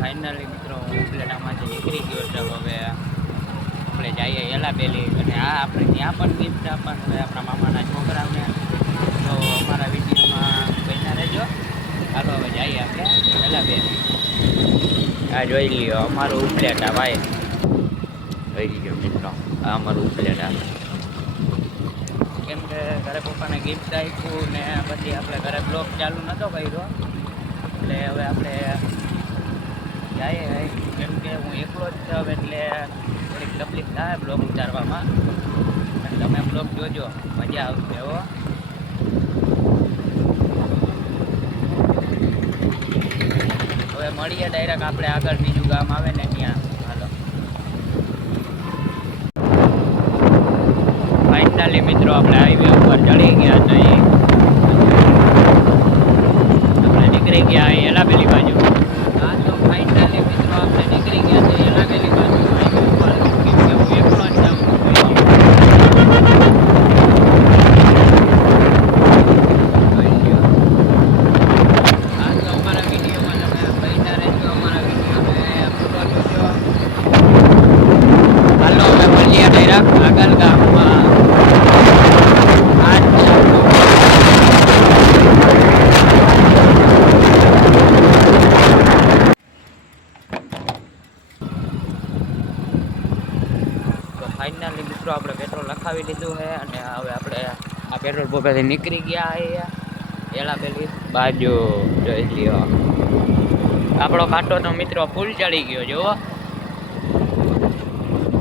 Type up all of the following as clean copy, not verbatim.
Finally મિત્રો હું ઉપલેટામાંથી નીકળી ગયો છે. હવે આપણે જઈએ એલાબેલી અને આપણે ત્યાં પણ ગિફ્ટ આપવાનું હોય આપણા મામાના છોકરાઓને. તો અમારા વિડીયોમાં બન્યા રહેજો. ચાલો હવે જઈએ આપણે એલાબેલી. આ જોઈ લ્યો અમારું ઉપલેટા ભાઈ. જોઈ લ્યો મિત્રો આ અમારું ઉપલેટા. કેમ કે ઘરે પપ્પાને ગિફ્ટ આપ્યું ને પછી આપણે ઘરે બ્લોગ ચાલુ નહોતો કર્યો એટલે હવે આપણે જાય. કેમ કે હું એકલો જ છું એટલે થોડીક તકલીફ થાય બ્લોગ ઉતારવામાં. તમે બ્લોગ જોજો, મજા આવશે હો. હવે મળીએ ડાયરેક્ટ આપણે આગળ બીજું ગામ આવે ને ત્યાં. હાલો ફાઇનલી મિત્રો આપણે હાઈવે ઉપર ચડી ગયા છીએ. આપણે નીકળી ગયા એલાબેલી બાજુ. હા તો ફાઇનલી મિત્રો આપણે નીકળી ગયા છીએ એલાબેલી બાજુ. કેમ કે હું એકલો જ જાઉં છું. હા તો અમારા વિડીયોમાં તમે બન્યા રહેજો. અમારા વિડીયોને પૂરો જોજો. હાલો હવે મળીએ ડાયરેક્ટ આગળ ગામમાં. ફાઇનલી મિત્રો આપણે પેટ્રોલ લખાવી લીધું છે અને હવે આપણે આ પેટ્રોલ પંપેથી નીકળી ગયા છીએ એલાબેલી બાજુ. જોઈ લ્યો આપણો કાંટો તો મિત્રો ફૂલ ચડી ગયો જુઓ.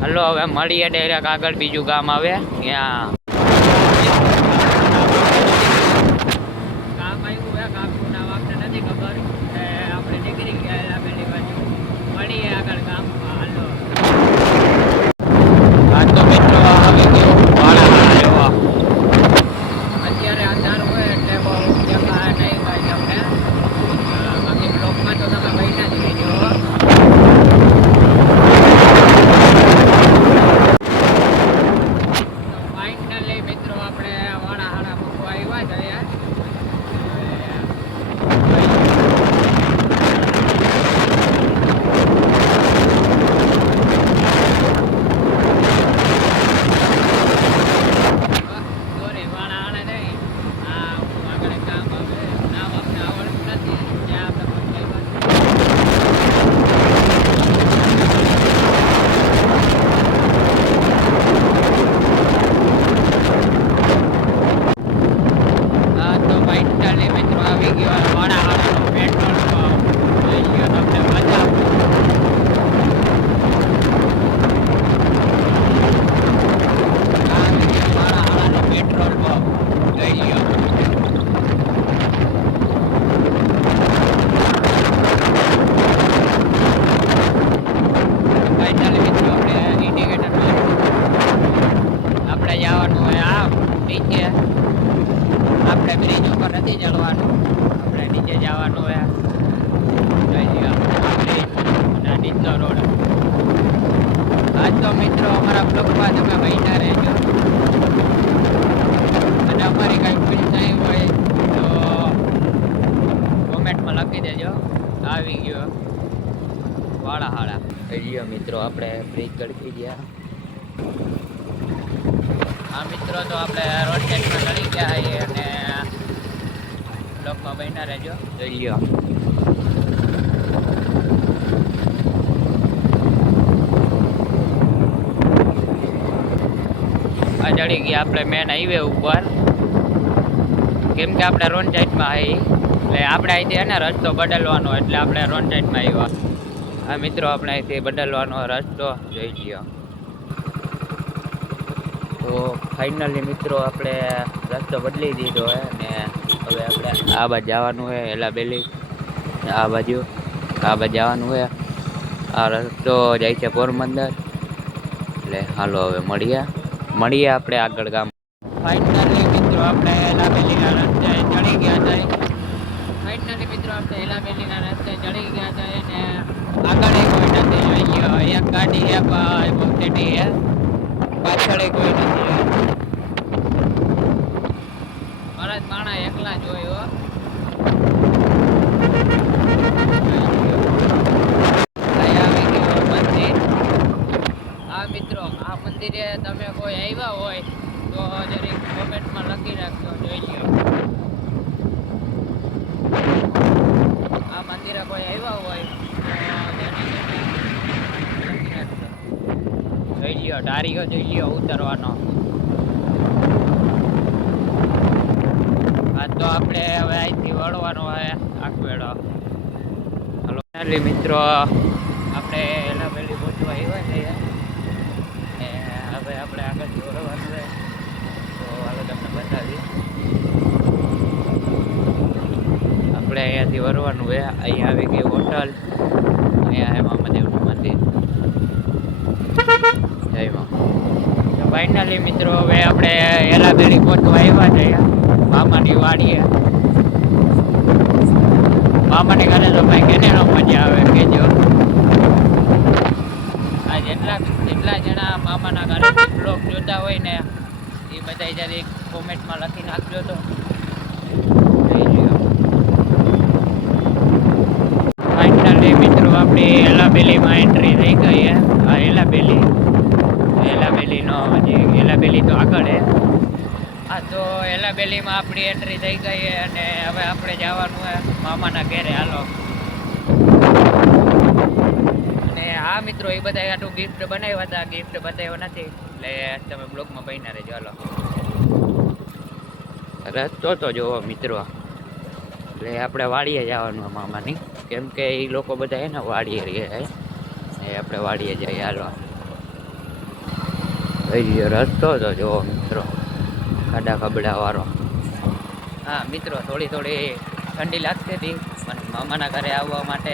હલો હવે મળીએ ડાયરેક્ટ આગળ બીજું ગામ આવે ત્યાં. ગામ આવ્યું હે, ગામનું નામ આપણે નથી ખબર. આપણે નીકળી ગયા એલાબેલી બાજુ. મળીએ આગળ ગામમાં. હાલો આ તો મિત્રો આવી ગયો વાળા લેવા. અત્યારે અંધારું હોય એટલે બહુ દેખાય નહીં ભાઈ તમને. બાકી બ્લોકમાં તો તમે બન્યા જ રહેજો. ફાઇનલી મિત્રો આપણે વાળા હાડા મૂકવા આવ્યા છીએ. આપણે બ્રિજ ઉપર નથી ચડવાનું, આપણે નીચે જવાનું હોય. નીચો રોડ. આજ તો મિત્રો અમારા બ્લોગમાં તમે બન્યા રહેજો અને અમારી કંઈ ભૂલ થઈ હોય તો કોમેન્ટમાં લખી દેજો. આવી ગયો વાળા હાડા. ગયો મિત્રો આપણે બ્રિજ ચડકી ગયા. હા મિત્રો તો આપણે રોડ સાઈડમાં ચડી ગયા છીએ અને બ્લોકમાં બન્યા રહેજો. જોઈ લ્યો આ ચડી ગયા આપણે મેન હાઈવે ઉપર. કેમ કે આપણે રોડ સાઈડમાં આવી એટલે આપણે અહીંથી એને રસ્તો બદલવાનો એટલે આપણે રોડ સાઈડમાં આવ્યા. આ મિત્રો આપણે અહીંથી બદલવાનો રસ્તો જોઈ લ્યો. તો ફાઇનલી મિત્રો આપણે રસ્તો બદલી દીધો હોય ને હવે આપણે આ બાજુ જવાનું હોય એલાબેલી. આ બાજુ જવાનું હોય. આ રસ્તો જાય છે પોરબંદર. એટલે હાલો હવે મળીએ આપણે આગળ ગામ. ફાઇનલી મિત્રો આપણે એલાબેલીના રસ્તે ચડી ગયા હતા. ને આગળ કોઈ નથી. જોઈ લ્યો એક ગાડી છે મોટી છે, પાછળ કોઈ નથી. મારા માણા એકલા જોયો. તમે કોઈ આવ્યા હોય તો જરીક કોમેન્ટમાં લખી રાખજો, જોઈ લો. આ મંદિરે કોઈ આવ્યા હોય તો જોઈ લ્યો, ધારીઓ જોઈ લ્યો ઉતરવાનો. આ તો આપણે હવે અહીંથી વળવાનો હોય આખવેડો. હલો મિત્રો, આપણે એલા પેલી પહોંચવા આવ્યા છીએ ને હવે આપણે આગળથી વળવાનું છે, તો હાલો તમને બતાવીએ. આપણે અહીંયાથી વળવાનું છે. અહીંયા આવી ગઈ હોટલ, અહીંયા હે મામાદેવનું મંદિર. જય માં. ફાઇનલી મિત્રો હવે આપણે એલાબેલી પહોંચવા આવ્યા છીએ મામાની વાડીએ. મામાને ઘરે તો ભાઈ કેને નો મજા આવે કેજો. આ જેટલા જણા મામાના ઘરે બ્લોગ જોતા હોય ને એ બધા જરી કોમેન્ટમાં લખી નાખજો. તો ફાઇનલી મિત્રો આપણી એલાબેલીમાં એન્ટ્રી થઈ ગઈ છે. આ એલાબેલીનો એલાબેલી તો આગળ છે. આ તો એલાબેલીમાં આપણી એન્ટ્રી થઈ ગઈ છે અને હવે આપણે જવાનું છે મામાના ઘરે. હાલો. અને હા મિત્રો, એ બધા આટલું ગિફ્ટ બનાવ્યા હતા, ગિફ્ટ બતાવ્યો નથી એટલે તમે બ્લોગમાં બન્યા રહેજો. હાલો. રસ્તો તો જોવો મિત્રો, એટલે આપણે વાડીએ જવાનું મામાની, કેમ કે એ લોકો બધા એને વાડીએ રહે એ આપણે વાડીએ જઈએ. હાલો. રસ્તો તો જોવો મિત્રો, ખાડા ખબડા વાળો. હા મિત્રો, થોડી ઠંડી લાગતી હતી પણ મામાના ઘરે આવવા માટે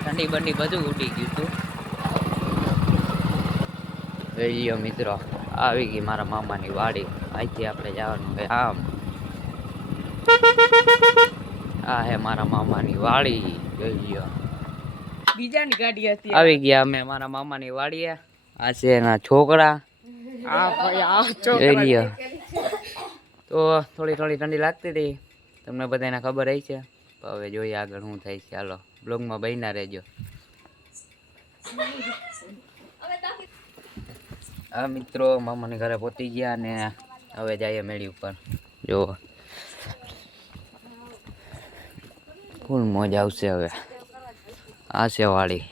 ઠંડી બંડી બધું ઉડી ગયું હતું. જોઈ લો મિત્રો, આવી ગઈ મારા મામાની વાડી. અહીંથી આપણે જવાનું છે આમ. આ હે મારા મામાની વાડી. જોઈ લો, બીજાની ગાડી હતી. આવી ગયા અમે મારા મામાની વાડીએ. આ છે એના છોકરા. જોઈ લો. તો થોડી ઠંડી લાગતી હતી, તમને બધાને ખબર હઈ છે. તો હવે જોઈએ આગળ શું થાય છે. હાલો, બ્લોગમાં બન્યા રહેજો. હા મિત્રો, મામાને ઘરે પહોંચી ગયા ને હવે જઈએ મેળી ઉપર. જો ફૂલ મોજ આવશે હવે. આ છે વાડી,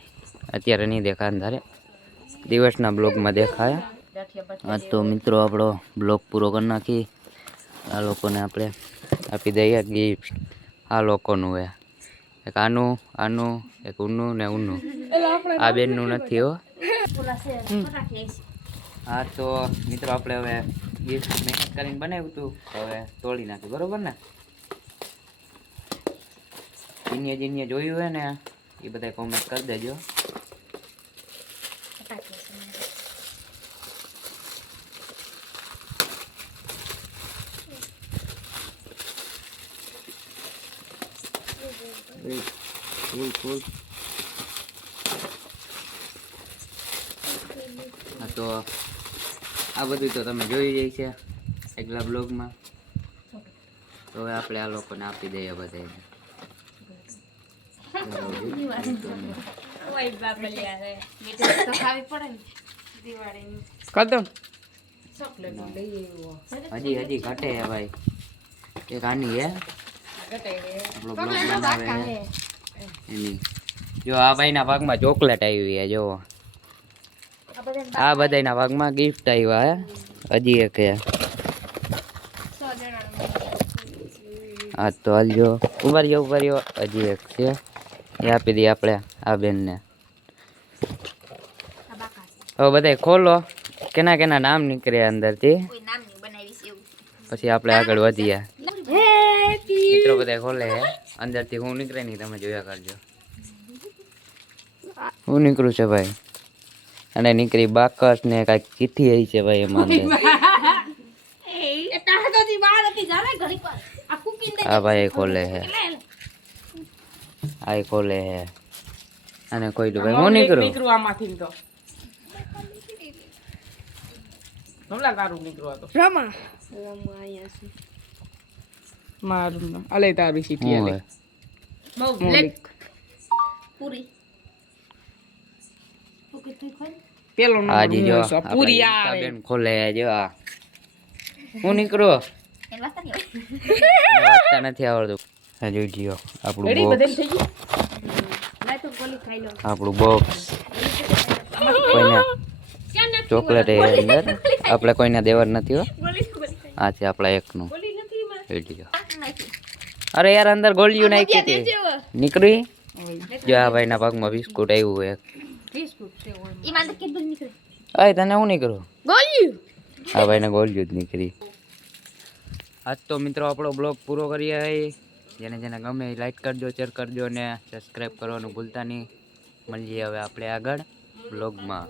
અત્યારે નહીં દેખાય અંધારે, દિવસના બ્લોગમાં દેખાય. હા તો મિત્રો, આપણો બ્લોગ પૂરો કરી નાખી. આ લોકોને આપણે આપી દઈએ ગિફ્ટ. આ લોકોનું હે, એક આનું એક ઊનું ને ઊનું. આ બેનનું નથી હો. હા તો મિત્રો, આપણે હવે ગિફ્ટ મહેનત કરીને બનાવ્યું હતું, હવે તોડી નાખ્યું. બરોબર ને? જીને જોયું હોય ને એ બધા કોમેન્ટ કરી દેજો. ફૂલ હા તો આ બધું તો તમે જોઈ જાય છે આગલા બ્લોગમાં. તો હવે આપણે આ લોકોને આપી દઈએ બધાને. હજી ઘટે હે ભાઈ. એક આની હે આપણો બ્લોગ બનાવે એની. જો આ ભાઈના ભાગમાં ચોકલેટ આવી છે. જો આ બધાના ભાગમાં ગિફ્ટ આવ્યા હે. હજી એક હે. હા તો હાલજો, ઉભા રહ્યો. હજી એક છે, એ આપી દઈએ આપણે આ બેનને. હવે બધા ખોલો, કેના નામ નીકળ્યા અંદરથી, પછી આપણે આગળ વધીએ. મિત્રો બધા ખોલે હે અંદરથી. હું નીકળે નહીં, તમે જોયા કરજો. હું નીકળું છે ભાઈ, અને નીકળી બાકસ ને કાંઈક ચિઠ્ઠી આવી છે ભાઈ એમાં અંદર. આ ભાઈ ખોલે હે, આ ખોલે હે. અને કોઈ તો ભાઈ હું નીકળું આમાંથી. તો હમણાં તારું નીકળવા તો રમા અહીંયા છે મારું. અલે તારી સીટી અલે પૂરી. પેલો આજે જો નંબર પૂરી આવે બેન ખોલે જો આ હું નીકળો વાંચતા નથી આવડતું હજુ જીઓ આપણું રેડી બધે બોક્સ થઈ ગયું લાય તો ગોલી ખાઈ લો આપણું બોક્સ કોઈને ચોકલેટ એ અંદર આપણે કોઈને દેવા નથી હો આ છે આપણા એકનું વિડીયો અરે યાર અંદર ગોળીઓ નાખી હતી નીકળી જો આ ભાઈના ભાગમાં બિસ્કુટ આવ્યું એક અય તને હું નીકળું આ ભાઈને ગોળીઓ જ નીકળી આજ તો મિત્રો આપણો બ્લોગ પૂરો કરીએ જેને જેને ગમે એ લાઈક કરજો શેર કરજો અને સબસ્ક્રાઈબ કરવાનું ભૂલતા નહીં મળીએ હવે આપણે આગળ બ્લોગમાં